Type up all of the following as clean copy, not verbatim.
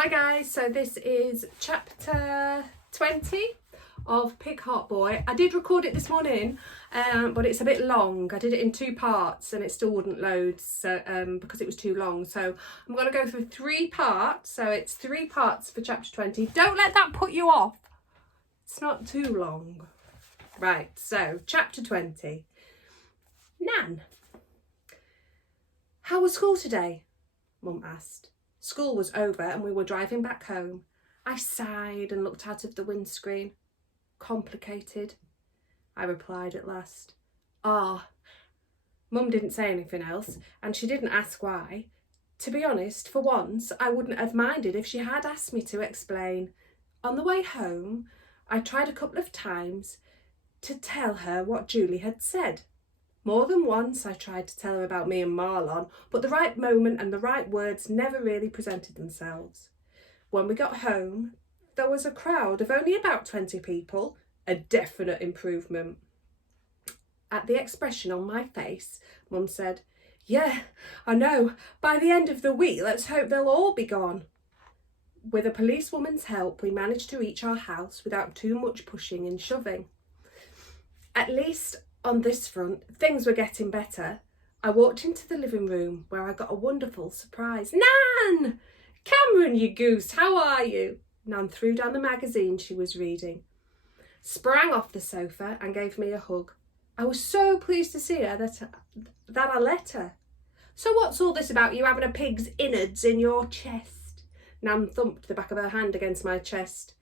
Hi guys, so this is chapter 20 of Pig Heart Boy. I did record it this morning, but it's a bit long. I did it in 2 parts and it still wouldn't load because it was too long. So I'm going to go through 3 parts. So it's 3 parts for chapter 20. Don't let that put you off. It's not too long. Right, so chapter 20. Nan. How was school today? Mum asked. School was over and we were driving back home. I sighed and looked out of the windscreen. Complicated, I replied at last. Mum didn't say anything else, and she didn't ask why. To be honest, for once, I wouldn't have minded if she had asked me to explain. On the way home, I tried a couple of times to tell her what Julie had said. More than once I tried to tell her about me and Marlon, but the right moment and the right words never really presented themselves. When we got home, there was a crowd of only about 20 people, a definite improvement. At the expression on my face, Mum said, "Yeah, I know. By the end of the week, let's hope they'll all be gone." With a policewoman's help, we managed to reach our house without too much pushing and shoving. At least on this front, things were getting better. I walked into the living room where I got a wonderful surprise. "Nan! Cameron, you goose, how are you?" Nan threw down the magazine she was reading, sprang off the sofa and gave me a hug. I was so pleased to see her that I let her. "So what's all this about you having a pig's innards in your chest?" Nan thumped the back of her hand against my chest.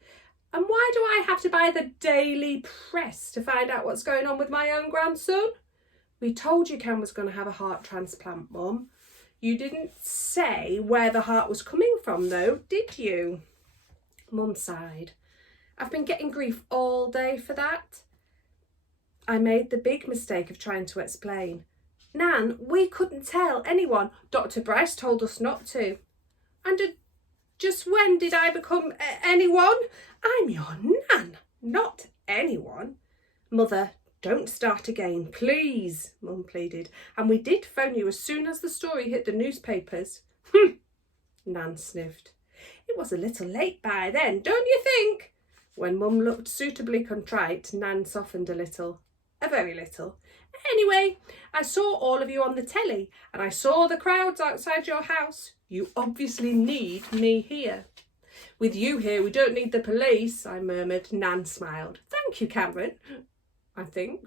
"And why do I have to buy the Daily Press to find out what's going on with my own grandson?" "We told you Cam was going to have a heart transplant, Mum. You didn't say where the heart was coming from though, did you?" Mum sighed. "I've been getting grief all day for that." I made the big mistake of trying to explain. "Nan, we couldn't tell anyone. Dr. Bryce told us not to." "And just when did I become anyone? I'm your Nan, not anyone." "Mother, don't start again, please," Mum pleaded. "And we did phone you as soon as the story hit the newspapers." Nan sniffed. "It was a little late by then, don't you think?" When Mum looked suitably contrite, Nan softened a little. A very little. "Anyway, I saw all of you on the telly and I saw the crowds outside your house. You obviously need me here." "With you here, we don't need the police," I murmured. Nan smiled. "Thank you, Cameron, I think."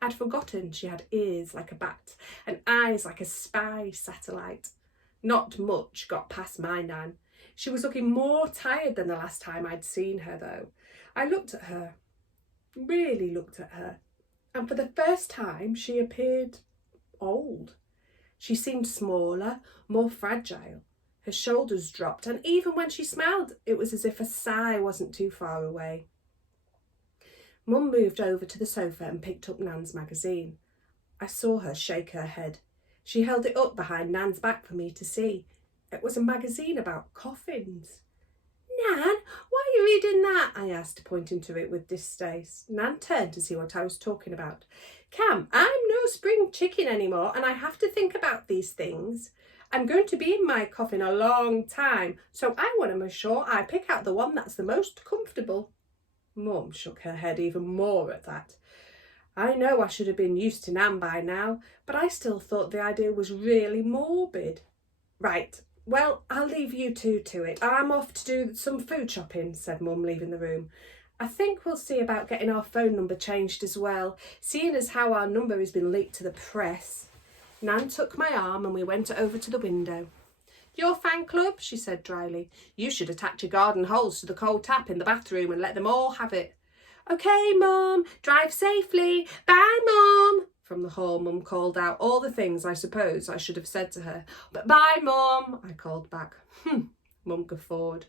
I'd forgotten she had ears like a bat and eyes like a spy satellite. Not much got past my Nan. She was looking more tired than the last time I'd seen her, though. I looked at her, really looked at her, and for the first time she appeared old. She seemed smaller, more fragile. Her shoulders dropped, and even when she smiled, it was as if a sigh wasn't too far away. Mum moved over to the sofa and picked up Nan's magazine. I saw her shake her head. She held it up behind Nan's back for me to see. It was a magazine about coffins. "Nan, why are you reading that?" I asked, pointing to it with distaste. Nan turned to see what I was talking about. "Cam, I'm no spring chicken anymore and I have to think about these things. I'm going to be in my coffin a long time, so I want to make sure I pick out the one that's the most comfortable." Mum shook her head even more at that. I know I should have been used to Nan by now, but I still thought the idea was really morbid. "Right, well, I'll leave you two to it. I'm off to do some food shopping," said Mum, leaving the room. "I think we'll see about getting our phone number changed as well, seeing as how our number has been leaked to the press." Nan took my arm and we went over to the window. "Your fan club?" she said dryly. "You should attach your garden hose to the cold tap in the bathroom and let them all have it." "Okay, Mum, drive safely. Bye, Mum." From the hall, Mum called out all the things I suppose I should have said to her. "But bye, Mum," I called back. Mum guffawed.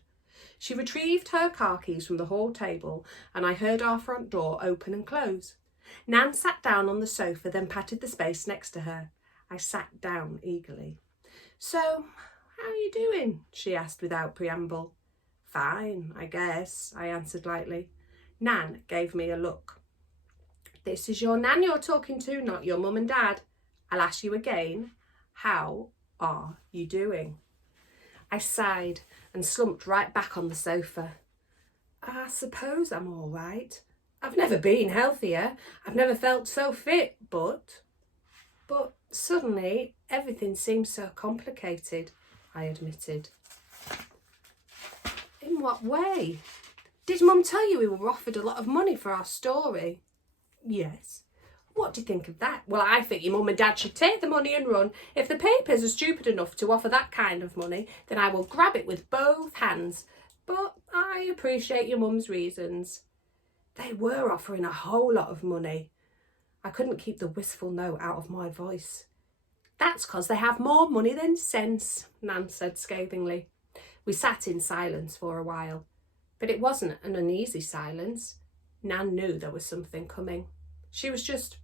She retrieved her car keys from the hall table and I heard our front door open and close. Nan sat down on the sofa, then patted the space next to her. I sat down eagerly. "So, how are you doing?" she asked without preamble. "Fine, I guess," I answered lightly. Nan gave me a look. "This is your Nan you're talking to, not your mum and dad. I'll ask you again. How are you doing?" I sighed and slumped right back on the sofa. I suppose I'm all right. I've never been healthier. I've never felt so fit, but suddenly everything seems so complicated, I admitted. In what way? Did Mum tell you we were offered a lot of money for our story? Yes. What do you think of that? Well, I think your mum and dad should take the money and run. If the papers are stupid enough to offer that kind of money, then I will grab it with both hands. But I appreciate your mum's reasons. They were offering a whole lot of money. I couldn't keep the wistful note out of my voice. That's 'cause they have more money than sense, Nan said scathingly. We sat in silence for a while, but it wasn't an uneasy silence. Nan knew there was something coming. She was just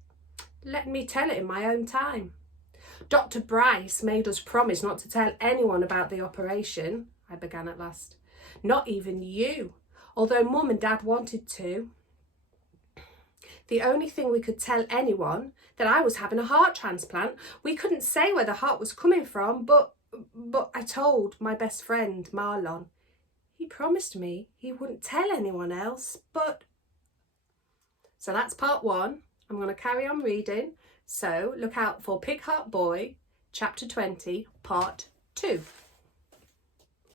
letting me tell it in my own time. Dr. Bryce made us promise not to tell anyone about the operation, I began at last. Not even you, although Mum and Dad wanted to. The only thing we could tell anyone, that I was having a heart transplant. We couldn't say where the heart was coming from, but I told my best friend, Marlon. He promised me he wouldn't tell anyone else, but... So that's part 1. I'm going to carry on reading. So look out for Pig Heart Boy, chapter 20, part 2.